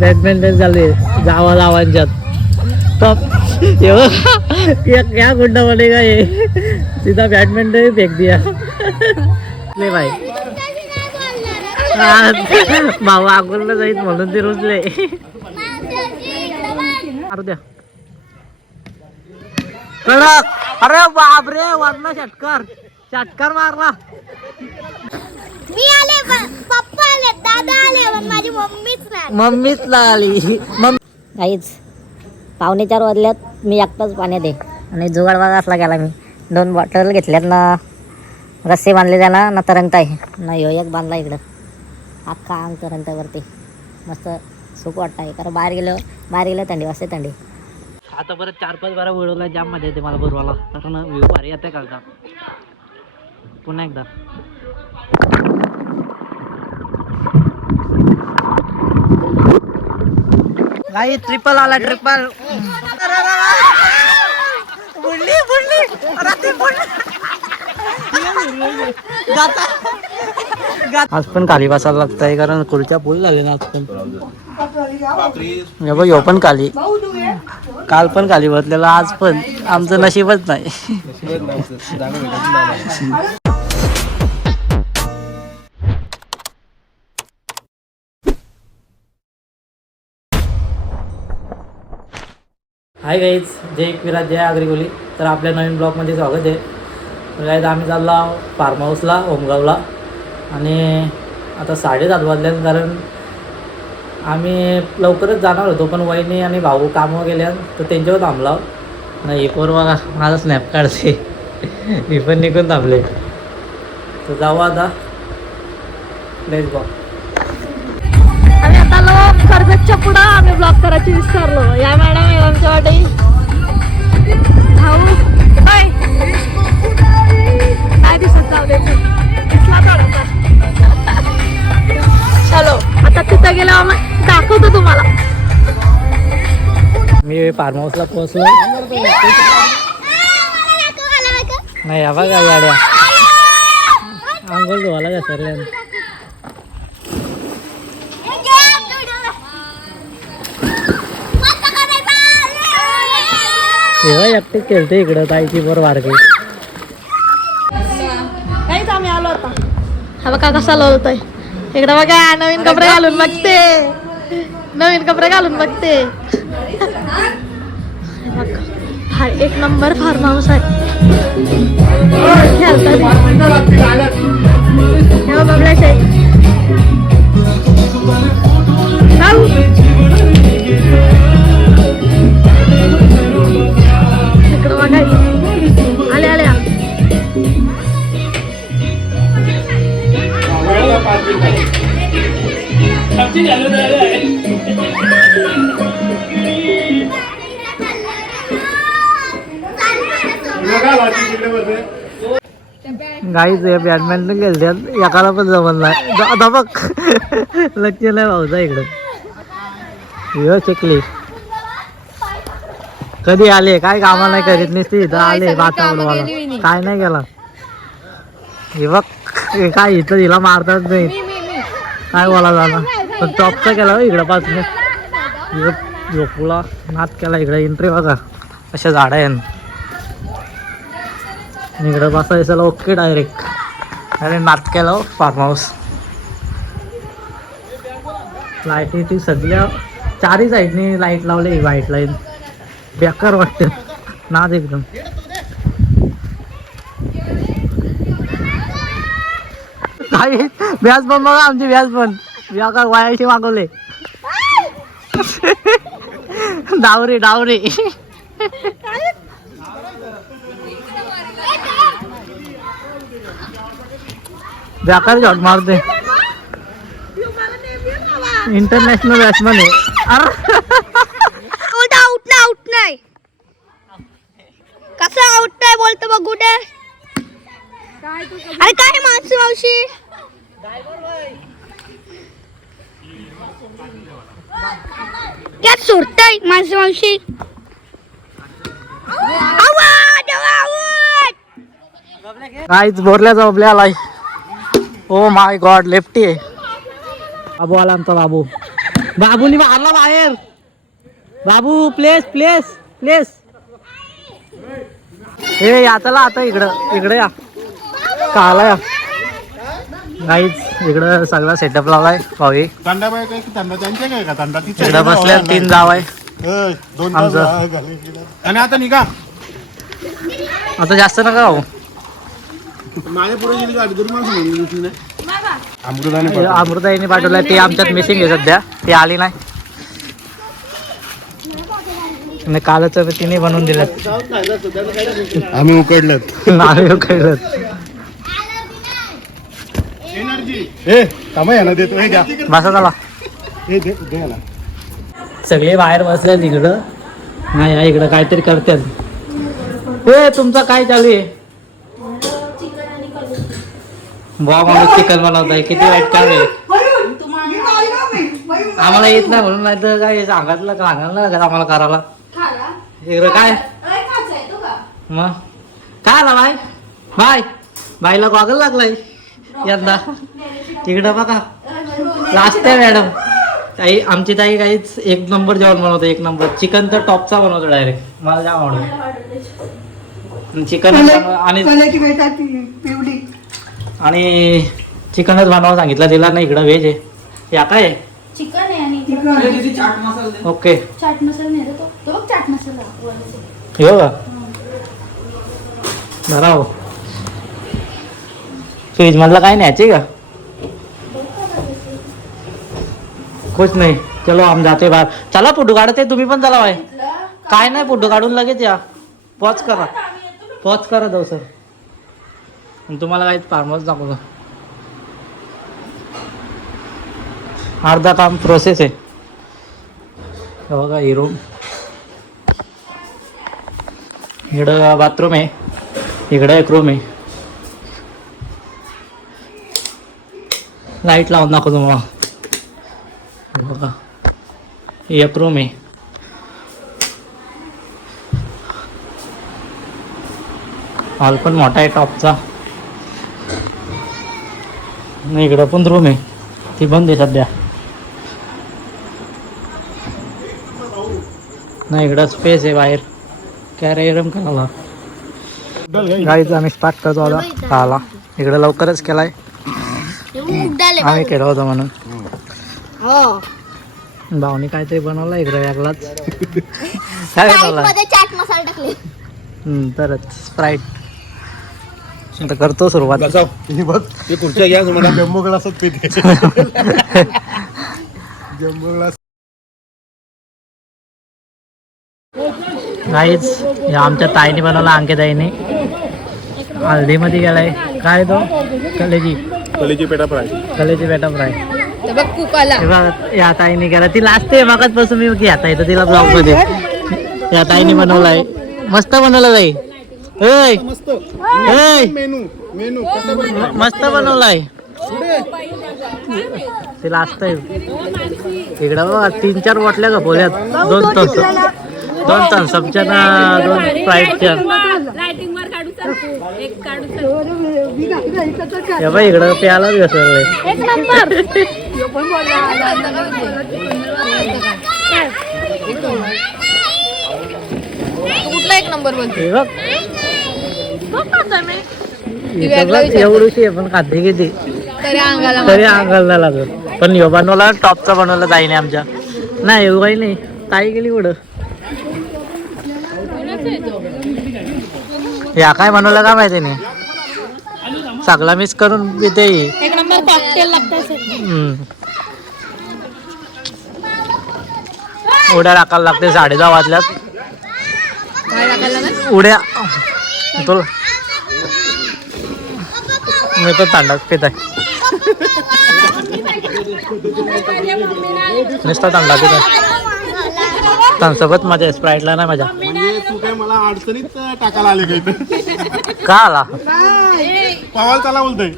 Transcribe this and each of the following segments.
Badminton चालू गावांच्यात top क्या गुंडा बनेगा ये सीधा बैडमिंटन फेंक दिया ले भाई भाऊ आगोलला जाईल म्हणून ते रुजले मारू द्या कडक. अरे बापरे वरना षटकार मारला. मी आले पप्पा आले दादा आले माझी मम्मीच नाही आली. काहीच 3:45 वाजल्यात. मी एकटाच पाण्यात आहे आणि जुगाड बघा असला गेला. मी 2 बॉटल घेतल्यात ना, रस्से बांधले त्याला ना, तरंगता आहे ना, ह्यो एक बांधला इकडं अख्खा अंग तरंगतावरती. मस्त सुख वाटतं आहे कारण बाहेर गेलं थंडी वाजते थंडी. आता परत 4-5 बारा उडवला जाम मजा येते मला बरोवाला कारण व्ह्यू भारी येते कालचा. पुन्हा एकदा काही ट्रिपल आला ट्रिपल आज पण खाली बसायला लागतंय कारण खुर्च्या फुल झाले ना. आज पण ह्यो पण खाली, काल पण खाली बसलेला, आज पण आमचं नशीबच नाही. हाय गाईज, जय विराज जय आगरी. तर आपल्या नवीन ब्लॉगमध्ये स्वागत आहे. तर गाईज आम्ही चाललो फार्म हाऊसला ओमगावला आणि आता 7:30 वाजल्यान कारण आम्ही लवकरच जाणार होतो पण वहिनी आणि भाऊ कामावर गेल्या तर त्यांच्यावर थांबला नाही. पोर बघा माझा स्नॅप काढते. मी पण निघून थांबले. तर जाऊ आता लेट्स गो. आम्ही आता लोक कर्जतच्या पुढं आम्ही ब्लॉक करायची विसरलो. या मॅडम आहे आमच्या वाटे भाऊ काय दिसत जाऊ दे दिसला थोडासा. चलो आता तिथं गेल्यावर आम्ही दाखवतो तुम्हाला. मी फार्म हाऊसला पोहोचलो नाही. या बघा गाड्या आंघोळ धुवायला का सरल्या तेव्हा एकटे खेळते इकडं ताईची बरोबर वारके. काहीच आम्ही आलो आता. हा बघा कसा लोळतोय इकडं बघा. नवीन कपडे घालून बघते. हा एक नंबर फार्म हाऊस आहे. इकडं बघायचं आले गाईच बॅडमिंटन खेळतात एकाला पण जमत नाही. बघ लक्ष नाही भाऊचा इकडं. शिकली कधी आले काय कामा नाही करीत नसते इथं आले वातावरण काय नाही केला. हे बघ काय इथं तिला मारतात नाही काय बोला झाला पण टॉपचा केला इकडं पासून झोपला नाच केला. इकडे एंट्री बघा अशा झाडं आहे इकडं बसायचं ओके डायरेक्ट. अरे नाच केला फार्म हाऊस. लाईटीची सगळ्या 4ही साईडने लाईट लावली. व्हाईट लाईन बेकार वाटते नाच एकदम. काही व्याज पण बघा आमची व्याज पण बेकार वायाशी मागवले. डावरे बेकार शॉट मारते. इंटरनॅशनल बॅट्समन आहे. आउट नाही कसं आउट नाही बोलतो बघ कुठे. अरे काय माणसं मावशी क्या सोडताय माणसं मावशी. काहीच बोरल्या झोपल्या आलाय. ओ माय गॉड लेफ्टी आहे बाबू आला आमचा बाबू. बाबूनी मारला बाहेर. बाबू प्लेस प्लेस प्लेस. हे या चला आता इकडं या काला या गाईच इकडं सगळा सेटअप लावलाय भावी. इकडं बसल्या 3 जाव आहे आमचं. आणि आता निघा आता जास्त नका हो. माझ्या पुढे गेली गाडी तरी मला सांगितलं नाही. अमृताने अमृताईने पाठवलंय. ते आमच्यात मिसिंग आहे सध्या. ती आली नाही. आणि कालच तिने बनवून दिलं. आम्ही उकडलं आम्ही उकडलं. बसा चला. सगळे बाहेर बसले तिकडं. नाही इकडं काहीतरी करतात. हे तुमचं काय चालू आहे? बुवा माणूस चिकन बनवताय. किती वाईट काम आहे. आम्हाला येत नाही म्हणून. नाही तर काय सांगायला लागत आम्हाला करायला. इकडं काय मग काय आला बाय बाय बाईला गॉगल लागलाय यंदा. इकडं बघा लास्ट आहे मॅडम. ताई आमची ताई काहीच 1 नंबर जेवण बनवतो. 1 नंबर. चिकन तर टॉपचा बनवतो डायरेक्ट. मला जाम आवडतं चिकन. आणि चिकनच बनवावं सांगितलं तिला. नाही इकडं व्हेज आहे. या काय चिकन आहे आणि ओके चाट मसाला नाही तो बघ चाट मसाला हो का बरा हो. फ्रीज मधलं काय न्यायचे का? कुछ नाही. चलो हम जाते बाहेर. चला फोटो काढते. तुम्ही पण चला बाय. काय नाही फोटो काढून लगेच या. पॉज करा जाऊ सर. तुम्हाला काही फार्म हाऊस दाखवतो. अर्धा काम प्रोसेस आहे. बघा ही रूम. इकडं बाथरूम आहे. इकडं एक रूम आहे. लाईट लावून दाखवतो तुम्हाला. बघा एक रूम आहे. हॉल पण मोठा आहे टॉपचा. इकडं पण रूम आहे. ती बंद आहे सध्या. नाही इकडं स्पेस आहे बाहेर. कॅरेरम करायला. गाईच आम्ही स्टार्ट करतो आता खायला. इकडं लवकरच केलाय. आम्ही केलं होतं म्हणून. भाऊनी काहीतरी बनवलं इकडं वेगळाच. काय बनवला? चाट मसाला टाकले. तरच स्प्राईट. आता करतो सुरुवात. पुढच्या घ्या मला जम्बो ग्लासात पिते. Jumbo glass. काहीच आमच्या ताईने बनवला. अंकिताईने हळदीमध्ये गेलाय. काय तो कलेची पेटा फ्राय. या ताईने केला. ती लास्ट आहे मगाचपासून मी घेता येतं तिला ब्लॉग मध्ये. या ताईने बनवलाय. मस्त बनवला ताई. मेनू मस्त बनवलाय. ती लास्ट आहे. इकडं बघा 3-4 बाटल्या का बोल्यात. 2 थम्सअपच्या ना 2 स्प्राईटच्या. इकडं प्यायला घसरलंय. कुठला 1 नंबर बोलतो एवढीशी आहे पण खाते किती तरी अंगाला लागत. पण ह्यो बनवला टॉपचा बनवला ताईने आमच्या. नाही येऊ काही नाही. ताई गेली कुठं. या काय बनवलं का माहिती नाही. सगळा मिक्स करून पिते. 1 नंबर कॉकटेल लागतं. उड्या टाकायला लागते. 10:30 वाजल्यात. उड्या तुला मी तर तांडाच पित आहे. नुसता तांडा पित आहे. थम्सअपच मजा. स्प्राईटला नाही मजा. म्हणजे तू काय मला अडचणीत टाकायला आले काही का आला. पवाल त्याला बोलतोय.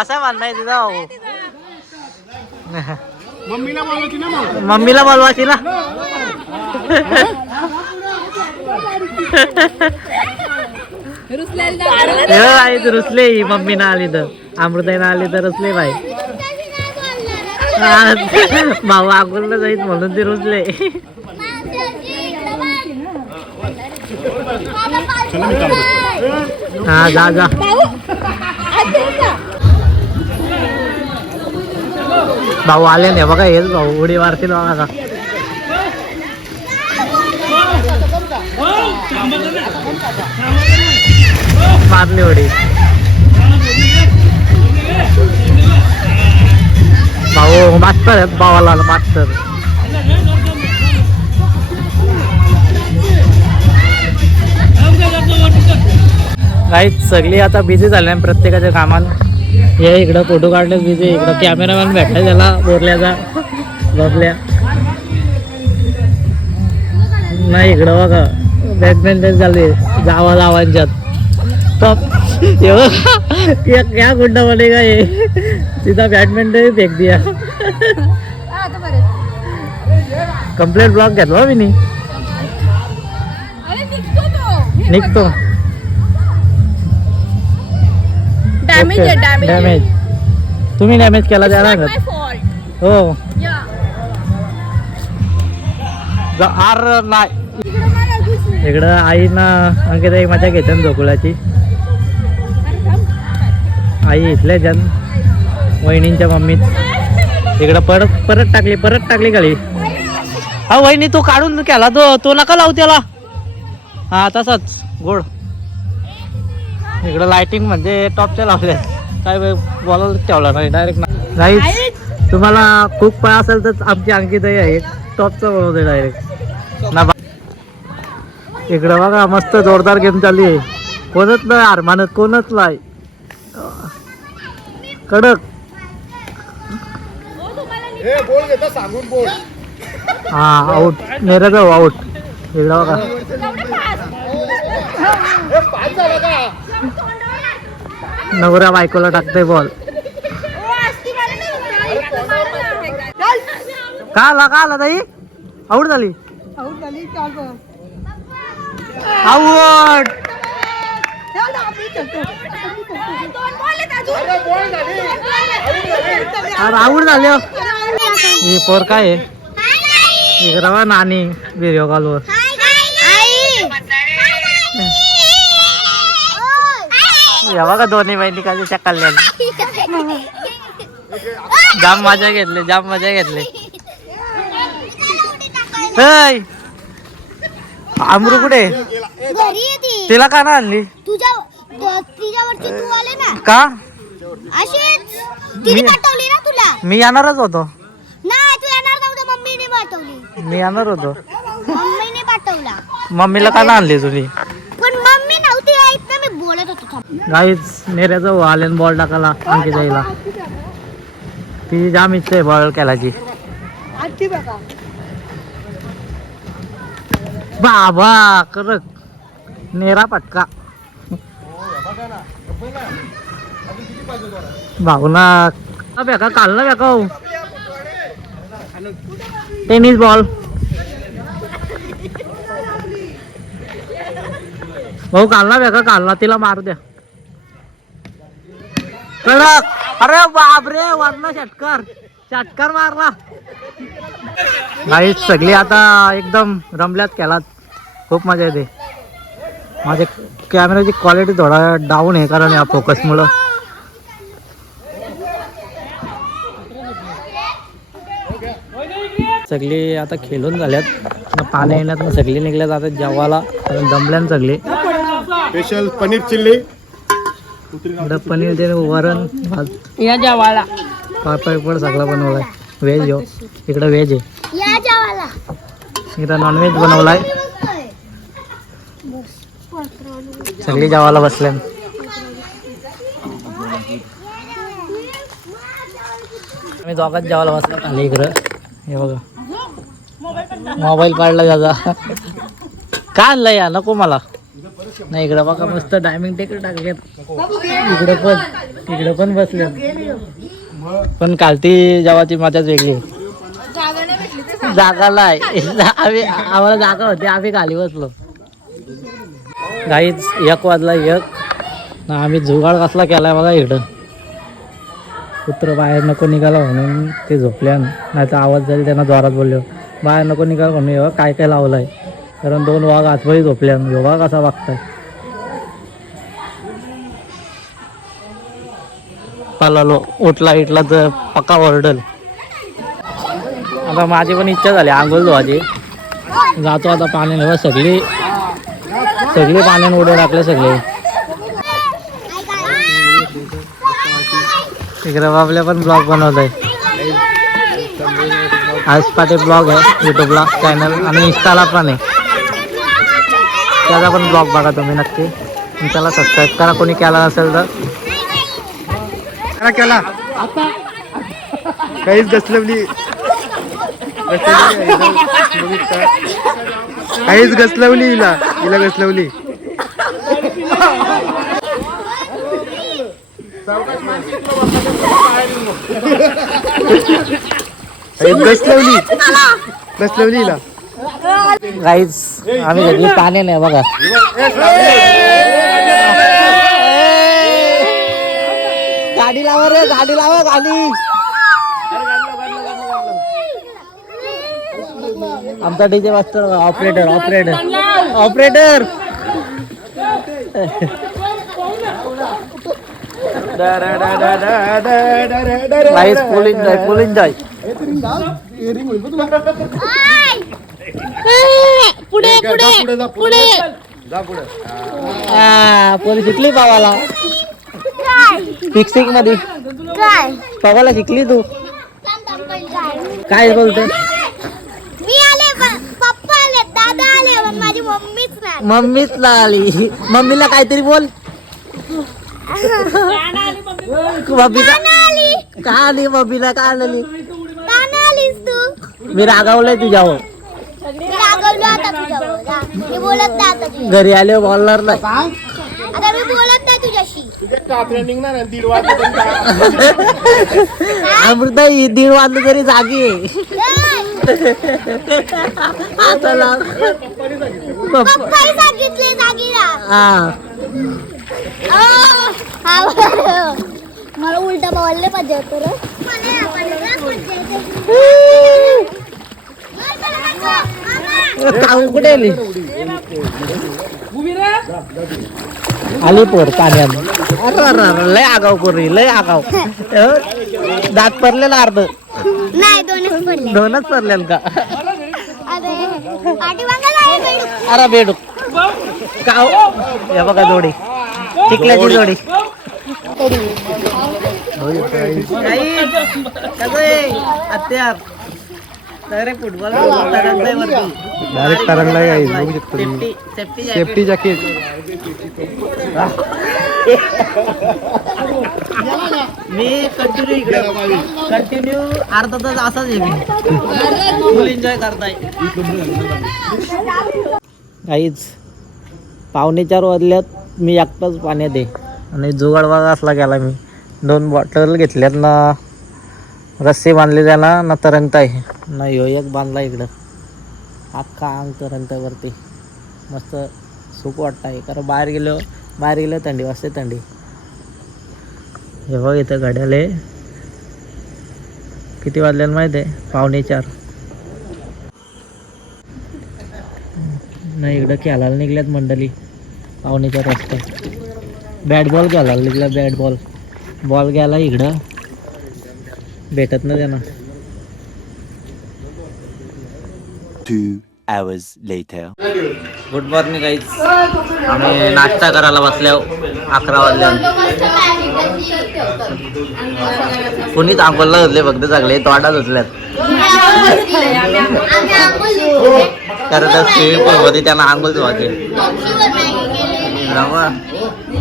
असं म्हणणं आहे तिथं. मम्मीला बोलवायची ना मग. मम्मीला बोलवायची ना. रुसले. मम्मी ना आली तर. अमृताईनं आली तर रुसले बाई. भाऊ आगोलला जाईल म्हणून ते रुजले. हा जा जा. भाऊ आले नाही बघा, हेच भाऊ उडी मारतील बघा. मारली उडी. भाऊ मास्तर आहेत, भावाला मास्तर. काहीच सगळी आता बिझी झाल्या प्रत्येकाच्या कामात. हे इकडं फोटो काढण्यात बिझी, इकडं कॅमेरामॅन भेटला त्याला बोरल्याचा बबल्या. नाही इकडं बघा बॅडमिंटन चालू आहे जावा जावांच्यात. टॉप क्या गुंडा बनेगा ये, सीधा बॅडमिंटन फेक दिया. कंप्लीट ब्लॉक घेतला मी निघतो. डॅमेज तुम्ही डॅमेज केला त्याला हो. आर नाही इकडं आई ना अंकिता एक मजा घेते ना जोकुळाची. आई इथल्या जन वहिनींच्या मम्मीत इकडं परत टाकली गाडी. हा वहिनी तू काढून केला तो नका लावू त्याला. हा तसाच गोड. इकडं लाइटिंग म्हणजे टॉपच्या लावल्या, काय बोलायला ठेवला नाही डायरेक्ट. नाही तुम्हाला खूप पाय असेल तर आमची अंकिता आहे टॉपचं बनवते डायरेक्ट ना. इकडं बघा मस्त जोरदार गेम चालू आहे. कोणच नाही हार मानत, कोणच नाही. कडक. हा आउट नेरा आउट. इकडं बघा नवऱ्या बायकोला टाकते बॉल. का आला ताई? आउट झाली. आउट. आउट झाले. ही पोर काय आहे इकडं नानी व्हिडिओ कॉलवर. या बघा दोन्ही बहिणी काय चक्काल्या. जाम मजा घेतली. अमरू कुठे? तिला का ना आणली? का मी येणारच होतो. मी येणार होतो. मम्मीला का ना आणली तुझी? गाईच नेऱ्याचा आले बॉल टाकायला आणखी जायला. ती जाम इच्छा आहे बॉल खेळायची. बाबा करक नेरा पटका. भावना बेका काल ना बेका टेनिस बॉल. भाऊ कालना बेका कालना तिला मारू द्या. कडक. अरे बापरे वाढला षटकार मारला. गाईच सगळी आता एकदम रमल्यात केलात. खूप मजा येते. माझ्या कॅमेराची क्वालिटी थोडा डाऊन आहे कारण या फोकसमुळं. सगळी आता खेळून झाल्यात पाणी येण्यात सगळी निघल्यात आता जेवायला दमल्यान सगळी. स्पेशल पनीर चिल्ली इकडं पनीर दे वरण भात या जेवायला पापड सगळा बनवलाय. व्हेज हो इकडं व्हेज आहे. इकडं नॉनव्हेज बनवलाय. सगळी जेवायला बसल्या. मी दोघात जेवायला बसला खाली. इकडं हे बघा मोबाईल काढला त्याचा. का आणलाय या नको मला नाही. इकडं बघा मस्त डायमिंग टेकर टाकलेत. इकडं पण बसले. पण कालती जेवाची मजाच वेगळी. जागा नाही आम्हाला जागा होती आम्ही खाली बसलो. गाईच 1 वाजला 1 आम्ही जुगाड कसला केलाय बघा. इकडं कुत्र बाहेर नको निघाला म्हणून ते झोपल्या, नाही तर आवाज जाईल त्यांना जोरात बोललो बाहेर नको निघाल म्हणून एव्हा काय काय लावलं आहे. कारण 2 वाघ आतमध्ये झोपल्या, योगा कसा वागताय. पालालो उठला इटला तर पक्का ओरडल. आता माझी पण इच्छा झाली आंघोळ धुवायची. जातो आता पाण्याने, सगळी पाण्याने उडे टाकले सगळे. इकडे बाबल्या पण ब्लॉग बनवत आहे. आज पाटे ब्लॉग आहे यूट्यूबला चॅनल आणि इंस्टाला पण आहे. त्याचा पण ब्लॉग बघा तुम्ही नक्की. त्याला सबस्क्राईब करा कोणी केला नसेल तर. केला काहीच गसलवली काहीच गसलवली हिला गसलवली. गसलवली हिला. गाईज आम्ही सगळी पाणी नाही बघा. गाडी लावा रे, गाडी लावा गाडी. आमचा डीजे मास्टर ऑपरेटर फुल एन्जॉय. पुढे पोरी शिकली पावाला फिक्सिंग मध्ये. पावाला शिकली तू काय बोलते. मी आले, पप्पा आले, दादा आले, पण माझी मम्मीच ना आली. मम्मीला काहीतरी बोल. का आली मम्मीला का आली. आलीस तू. मी रागावलंय तुझ्यावर. रागवलो आता तुझ्यावर. मी बोलत नाही आता तुझ्याशी. घरी आले बोलणार नाही. आता मी बोलत नाही तुझ्याशी. निघणार 1:30 वाजता. अमृता 1:30 वाजता तरी जागी आहे. आता लाव. पप्पाही सांगितले जागीला. मला उलटा बोलले पाहिजे होतं रे. कुठे आली पोर पाण्यात. लय आगाव पोरी, लय आगाव. दात पडलेला अर्ध. नाही, दोनच पडलेल का. अरे बेडूक का. हे बघा जोडी, टिकल्याची जोडी. अत्यार डायरेक्ट फुटबॉल डायरेक्ट तरंगलाय गाईस, बघू शकतो तुम्ही. Safety jacket. मी कंटिन्यू अर्धा तास असाच आहे. मी फुल एन्जॉय करताय काहीच. 3:45 वाजल्यात. मी एकटाच पाण्यात आहे आणि जुगाड बघा असला गेला. मी 2 बॉटल घेतल्यात ना, रस्सी बांधली त्याला ना, तरंगताय ना. ह्यो एक बांधला इकडं, अख्खा अंग तरंगताय वरती. मस्त सुख वाटतं. कारण बाहेर गेलो थंडी वाजते. थंडी हे बघ इथं घड्याले किती वाजल्याला माहिती आहे. 3:45. नाही इकडं खेळायला निघल्यात मंडळी. 3:45 वाजता बॅट बॉल खेळायला निघला. बॅट बॉल गेला इकडं, भेटत ना त्यांना. 2 hours later. Good morning guys. आम्ही नाश्ता करायला बसल्या 11 वाजल्या. कोणीच आंघोळला धुतले, फक्त सगळे तोंडा धुतल्यात. कारण त्या स्विमिंग पूल मध्ये त्यांना आंघोळ धुवायचे.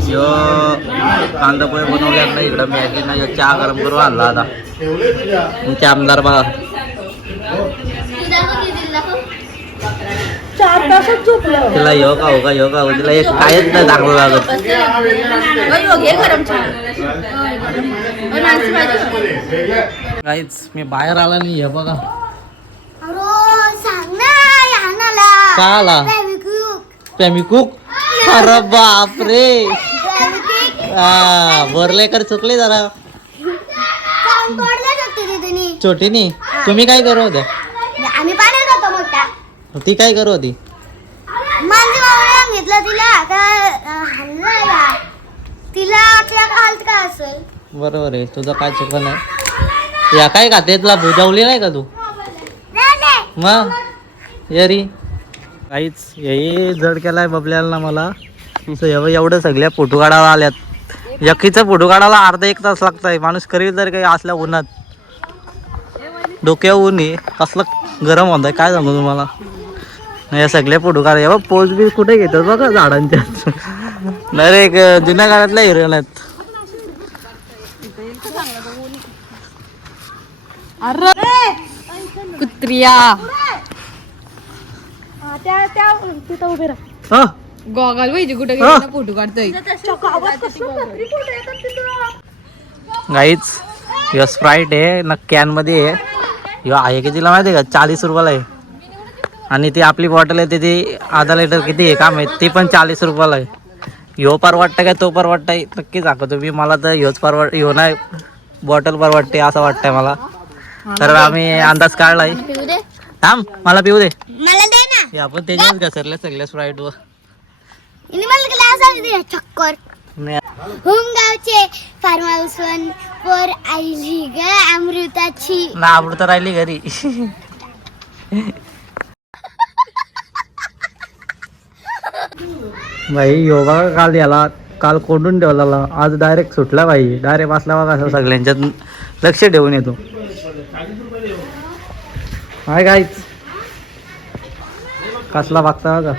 यो कांदा पोहे बनवल्यात ना इकडं. मॅगी ना चहा गरम करून आणला आता. तुमचे आमदार बघा. 4 तासात झोपलं. तिला योगा तिला एक कायच नाही चांगलं लागत. काहीच मी बाहेर आला नाही. हे बघा का आला कुक. अरे बापरे. बोरलेकर चुकले जरा. छोटीनी तुम्ही काय करत होत्या? आम्ही पाण्यात होतो मोठा ती काय करत होती? घेतलं तिला तिला हालत काय असेल. बरोबर आहे, तुझं काय चुकलं नाही. या काय खाते तुला बुजावली नाही का तू? मग यरी काहीच हे जड केलाय बबल्याला ना मला. एवढं सगळ्या फोटो काढायला आल्यात. यकीचा फोटो काढायला अर्धा एक तास लागतंय. माणूस करील तर काही असल्या उन्हात डोक्यावर ऊन आहे, कसलं गरम होत आहे काय सांगू तुम्हाला. या सगळ्या फोटो काढा बघ, पोज बी कुठे घेतात बघा झाडांच्या. नाही रे, एक जुन्या काळातल्या हिरोईन आहेत. कुत्रिया तिथं उभे राहा. गॉगल पाहिजे कुठे फोटो काढतोय. गाईच ह्यो स्प्राईट आहे ना, कॅन मध्ये आहे. ह्यो आहे कितीला माहिती आहे का? 40 रुपयाला आहे. आणि ती आपली बॉटल आहे ती अर्धा लिटर किती आहे का माहिती, ती पण 40 रुपयाला आहे. ह्यो परवडतं काय तो परवडताय नक्की दाखवतो मी. मला तर ह्योच ह्यो नाही बॉटल परवडते असं वाटतंय मला. तर आम्ही अंदाज काढलाय. थांब मला पिऊ दे. मला दे ना. हे आपण त्याच्याच घसरल्या सगळ्या स्प्राईट वर. चक्कर होमगावचे फार्म हाऊस वन वर आईली ग अमृताची ना आवडतं राहिली घरी. भाई योगा काल याला काल कोंडून ठेवला, आज डायरेक्ट सुटला भाई. डायरेक्ट बसला बघा सगळ्यांच्यात लक्ष ठेवून येतो. हाय गाईच कसला बघता बघा.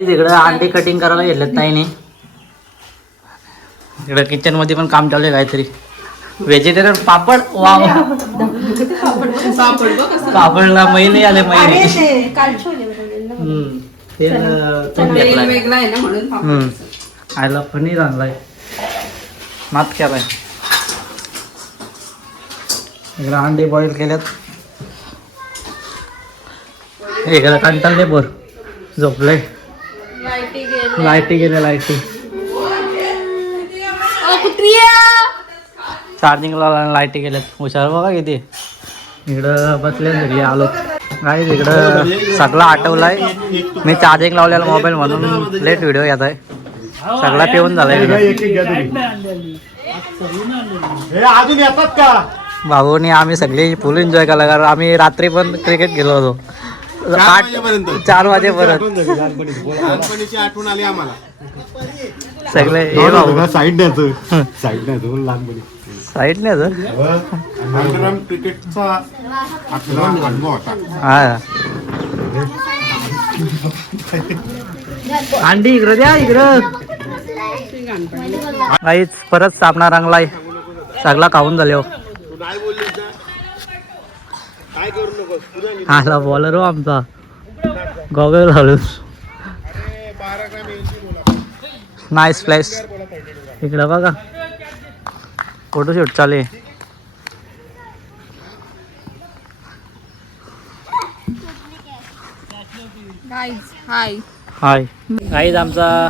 तिकडं अंडी कटिंग करायला घेतलं ताईने. इकडं किचन मध्ये पण काम चालू आहे काहीतरी. व्हेजिटेरियन पापड. वा पापडला महिने आले महिने. आयला पनीर आणलाय, नात केलाय. इकडे अंडे बॉईल केल्यात. इकडे कंटाळले बोर झोपलंय. लाईटी गेल्या लाईटी. चार्जिंगला लाईटी गेल्यात. हुशार बघा किती. इकडं बसले सगळे आलो काय. इकडं सगळं आठवलाय. मी चार्जिंग लावलेला मोबाईल म्हणून लेट व्हिडिओ घेत आहे. सगळा पिऊन झालाय. अजून येतात का भाऊनी आम्ही सगळे फुल एन्जॉय केला. कारण आम्ही रात्री पण क्रिकेट खेळलो होतो 4 वाजेपर्यंत. लहानपणीची आठवण आली आम्हाला सगळे हे भाऊ साईड न्यायचं साईड न्यायचं लहानपणी. साईड नाही सर. क्रिकेटचा अनुभव होता. हा अंडी इकडं द्या इकडं. काहीच परत सापणा रंगलाय. सगळा खाऊन झाले हो. आला बॉलर हो आमचा गॉगल घालून. Nice flash. इकडं बघा फोटोशूट चालू आहे. हाय काहीच आमचा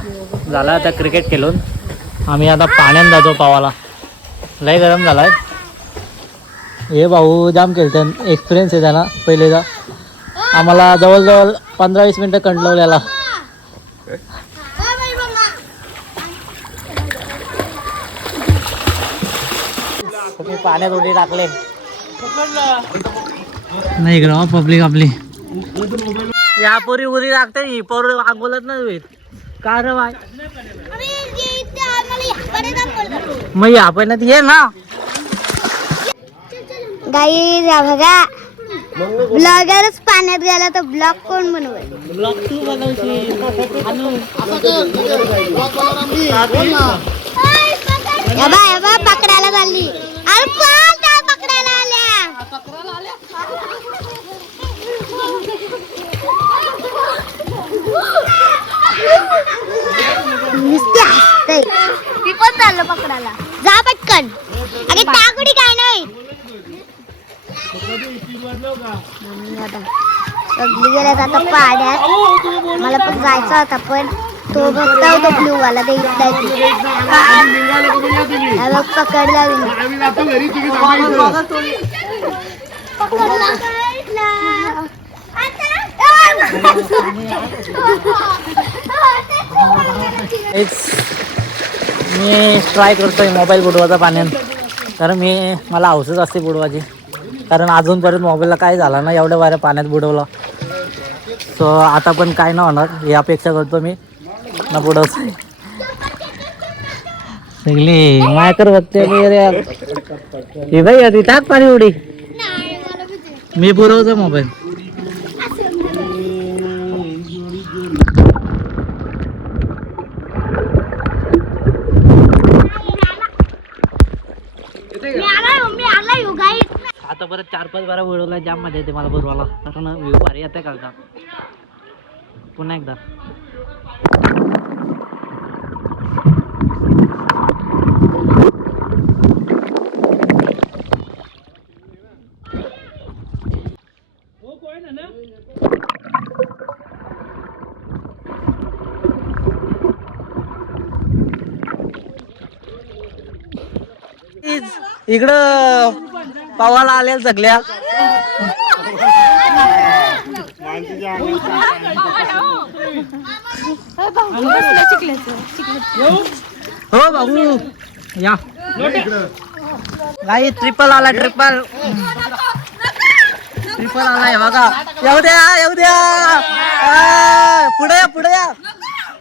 झाला आता क्रिकेट खेळून. आम्ही आता पाण्यात जातो पावाला. लय गरम झालाय. हे भाऊ जाम खेळतात, एक्सपिरियन्स आहे त्यांना पहिलेचा. आम्हाला जवळजवळ 15-20 मिनटं कंटलवल्याला. तुम्ही पाण्यात उडी टाकले नाही इकडं पब्लिक आपली. यापूर्वी उडी टाकते ही पोर आंघोलत नाही होईल का रे बाय. मग आपण ये ना गाईज या बघा ब्लॉगरच पाण्यात गेला तर ब्लॉग कोण बनवेल. ब्लॉग तू बनवशील. या बा पकडायला चालली. अरे पकडायला आल्या. मी पण चाललो पकडायला. जा पटकन. अरे टाकुडी काय नाही. सगळी गेल्यात आता पाण्यात. मला पण जायचं होता पण तो बघता तो ब्लू वाला ते इथला पकडला आम्ही जातो घरी तुम्ही थांबायचं. हेच मी ट्राय करतोय मोबाईल बुडवायचा पाण्यात. कारण मला हौसच असते बुडवायची. कारण अजूनपर्यंत मोबाईलला काय झालं ना एवढ्या वाऱ्या पाण्यात बुडवलं. सो आता पण काय ना होणार ही अपेक्षा करतो मी ना बुडवतो. सगळी मायकर बघते हे बाई आधी टाक पाणी उडी. मी बुडवतो मोबाईल. आता परत 4-5 बारा उडवला जाम मजा येते मला बुडवायला. कारण व्ह्यू भारी येते का पुन्हा एकदा. इकडं पावाला आल्या सगळ्या. हो बाबू या गाई. ट्रिपल आला ट्रिपल आलाय बघा. येऊ द्या पुढे या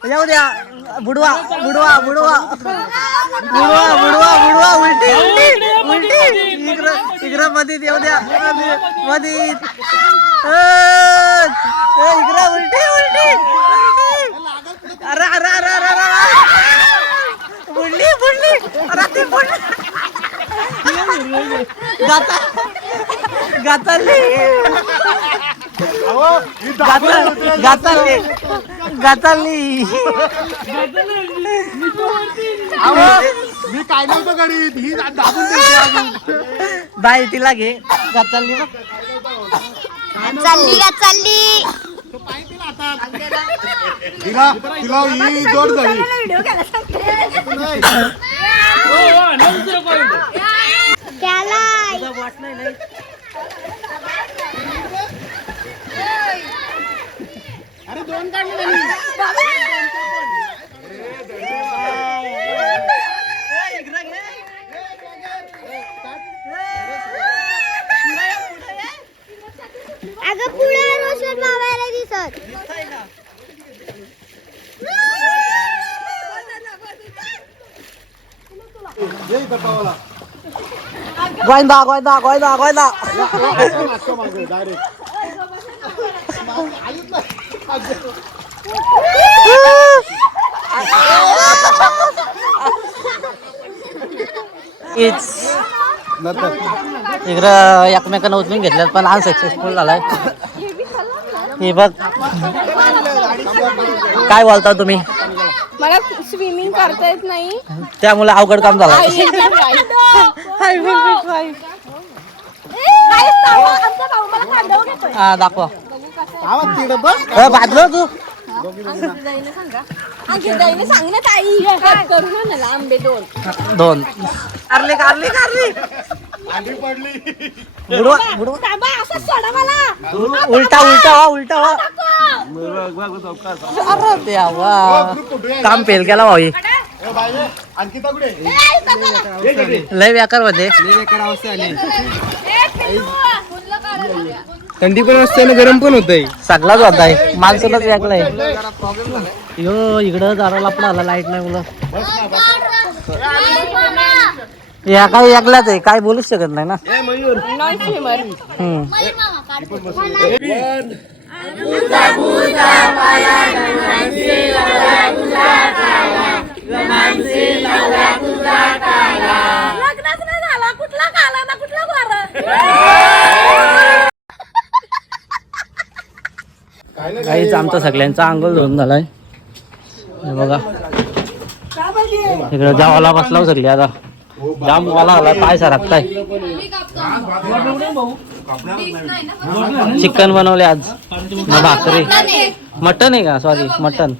येऊ द्या. बुडवा उलटी इकडं मध्ये येऊ द्या. मध्ये इकडं उलटी अरे बुडली अरे ती बुडली. गाताली मी काय नव्हतं करीत. ही दाबून देते. बाई तिला घे. गाताली चालली तिला ही जोड झाली. अरे 2 काढले. अगं पुढे रोशन मावायला दिसत. गोयंदा इकडं एकमेकांना उचलून घेतल्यात पण अनसक्सेसफुल झालाय. हे बघ काय बोलता तुम्ही. मला स्विमिंग करता येत नाही त्यामुळे अवघड काम झालं. हा दाखवा. बाजलो तू दोन कारली उलटा काम फेल केला भाई. लय बेकार मध्ये थंडी पण असते ना गरम पण होतंय. सगळाच होत आहे. माणसालाच वेगळंय. यो इकडं जरा लपडा आला. लाईट नाही मुलं या काही ऐकल्याच आहे. काय बोलूच शकत नाही ना. काहीच आमचा सगळ्यांचा अंघोळ धुवून झालाय. हे बघा इकडं जावाला बसला सगळी. आता जाम वाला आला. पाय सरकताय. चिकन बनवले आज. भाकरी मटन आहे का. Sorry mutton.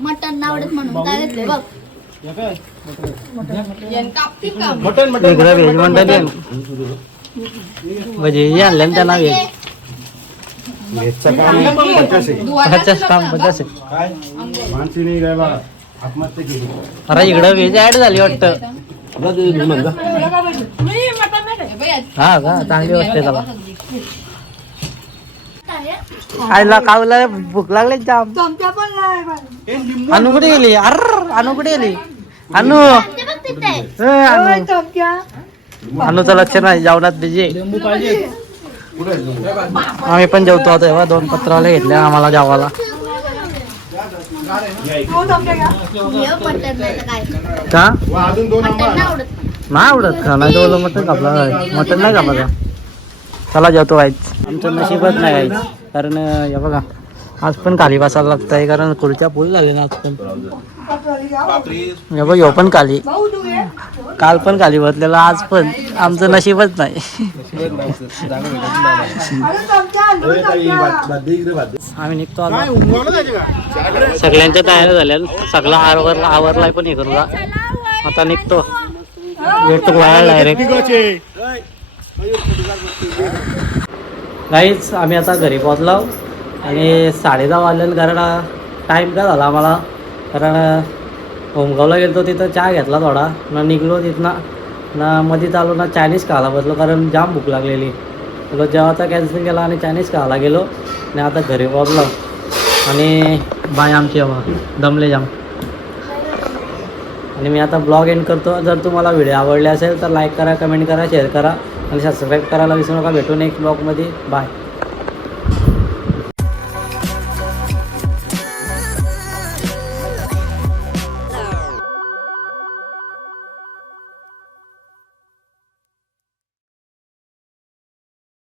मटन आवडत म्हणून काय घेतले बघ मटन मटन इकडं व्हेज मंडळी भजी आणले ना त्यांना व्हेज व्हेजचं काम 50 आहे. 50 काम 50 काय माणसी नाही राहिला आत्महत्या केली. अरे इकडं व्हेज ऍड झाली वाटतं जा ते घेऊन आण जा. हा का चांगली गोष्ट आहे त्याला आईला कावला भूक लागली जाम अनु कुठे गेली अर अनु कुठे गेली अनु अनु अनुचं लक्ष नाही जेवणात बिजी कुठे आहे लिंबू? आम्ही पण जेवतो आता तेव्हा 2 पत्रावले घेतले आम्हाला जेवायला मटन नाही काय का वा, अजून 2 आंबा नाही आवडत नाही आवडत का नाही जेवलं मटन कापला मटन नाही कापला चला जेवतो काहीच आमचं नशीबच नाही काहीच कारण हे बघा आज पण खाली बसायला लागत आहे कारण खुर्च्या फुल झाले ना आज पण हे बघ ह्यो पण खाली काल पण खाली बसलेला आज पण आमचं नशीबच नाही आम्ही निघतो आता. काय उमगावला जायचे का? सगळ्यांच्या तयारी झाल्या सगळा आवरलाय पण हे करू आता निघतो भेटतो डायरेक्ट गाईच आम्ही आता घरी पोहोचलो आणि 10:30 वाजले कारण टाईम काय झाला आम्हाला कारण होमगावला गेलो तिथं चहा घेतला थोडा न निघलो तिथनं ना मध्ये चालू ना चायनीज खायला बसलो कारण जाम भूक लागलेली तुला जेवाचा कॅन्सल केला आणि चायनीज खायला गेलो आणि आता घरी पोहोचलो आणि बाय आमची हवा दमले जाम आणि मी आता ब्लॉग एंड करतो जर तुम्हाला व्हिडिओ आवडले असेल तर लाईक करा कमेंट करा शेअर करा आणि सबस्क्राईब करायला विसरू नका भेटू नेक्स्ट ब्लॉगमध्ये बाय